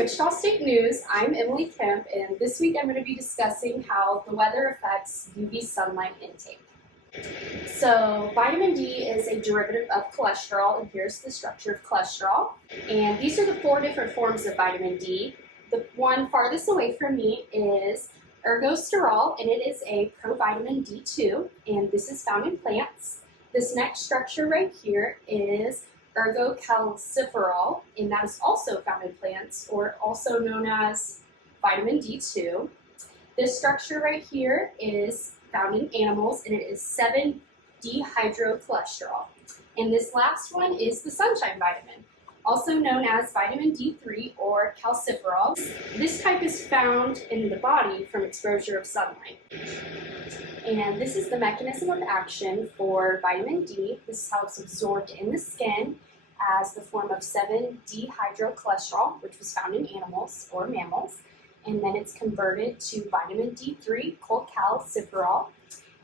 Wichita State News. I'm Emily Kemp, and this week I'm going to be discussing how the weather affects UV sunlight intake. So, vitamin D is a derivative of cholesterol, and here's the structure of cholesterol. And these are the 4 different forms of vitamin D. The one farthest away from me is ergosterol, and it is a provitamin D2, and this is found in plants. This next structure right here is ergocalciferol, and that is also found in plants, or also known as vitamin D2. This structure right here is found in animals, and it is 7-dehydrocholesterol. And this last one is the sunshine vitamin, also known as vitamin D3 or calciferol. This type is found in the body from exposure of sunlight. And this is the mechanism of action for vitamin D. This is how it's absorbed in the skin as the form of 7-dehydrocholesterol, which was found in animals or mammals. And then it's converted to vitamin D3, cholecalciferol,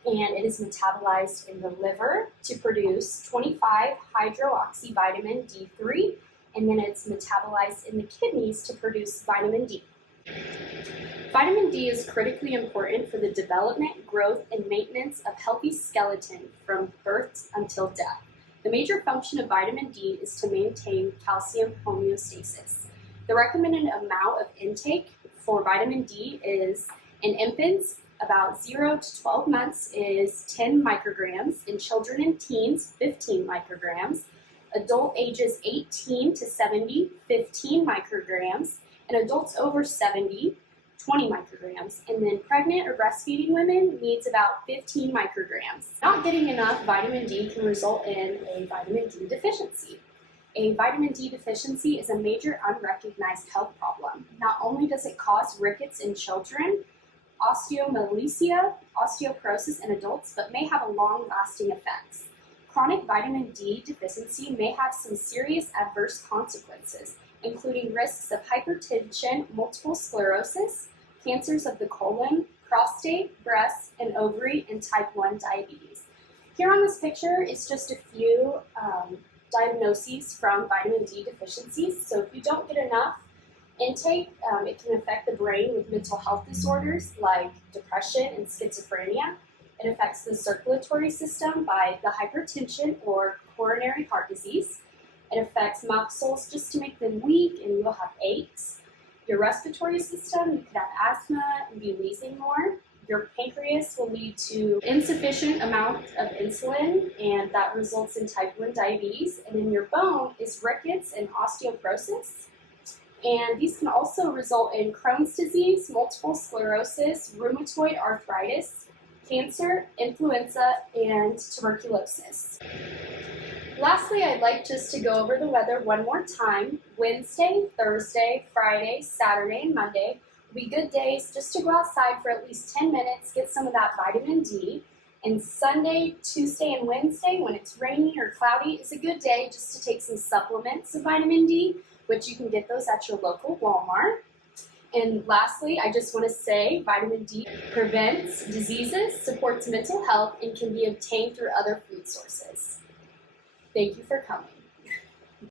and it is metabolized in the liver to produce 25-hydroxyvitamin D3, and then it's metabolized in the kidneys to produce vitamin D. Vitamin D is critically important for the development, growth, and maintenance of healthy skeleton from birth until death. The major function of vitamin D is to maintain calcium homeostasis. The recommended amount of intake for vitamin D is, in infants about 0 to 12 months, is 10 micrograms, in children and teens 15 micrograms, adult ages 18 to 70 15 micrograms, and adults over 70 20 micrograms, and then pregnant or breastfeeding women needs about 15 micrograms. Not getting enough vitamin D can result in a vitamin D deficiency. A vitamin D deficiency is a major unrecognized health problem. Not only does it cause rickets in children, osteomalacia, osteoporosis in adults, but may have a long-lasting effects. Chronic vitamin D deficiency may have some serious adverse consequences, including risks of hypertension, multiple sclerosis, cancers of the colon, prostate, breast, and ovary, and type 1 diabetes. Here on this picture is just a few diagnoses from vitamin D deficiencies. So if you don't get enough intake, it can affect the brain with mental health disorders like depression and schizophrenia. It affects the circulatory system by the hypertension or coronary heart disease. It affects muscles just to make them weak, and you'll have aches. Your respiratory system, you could have asthma and be wheezing more. Your pancreas will lead to insufficient amount of insulin, and that results in type 1 diabetes. And in your bone is rickets and osteoporosis. And these can also result in Crohn's disease, multiple sclerosis, rheumatoid arthritis, cancer, influenza, and tuberculosis. Lastly, I'd like just to go over the weather one more time. Wednesday, Thursday, Friday, Saturday, and Monday will be good days just to go outside for at least 10 minutes, get some of that vitamin D. And Sunday, Tuesday, and Wednesday, when it's rainy or cloudy, is a good day just to take some supplements of vitamin D, which you can get those at your local Walmart. And lastly, I just want to say vitamin D prevents diseases, supports mental health, and can be obtained through other food sources. Thank you for coming.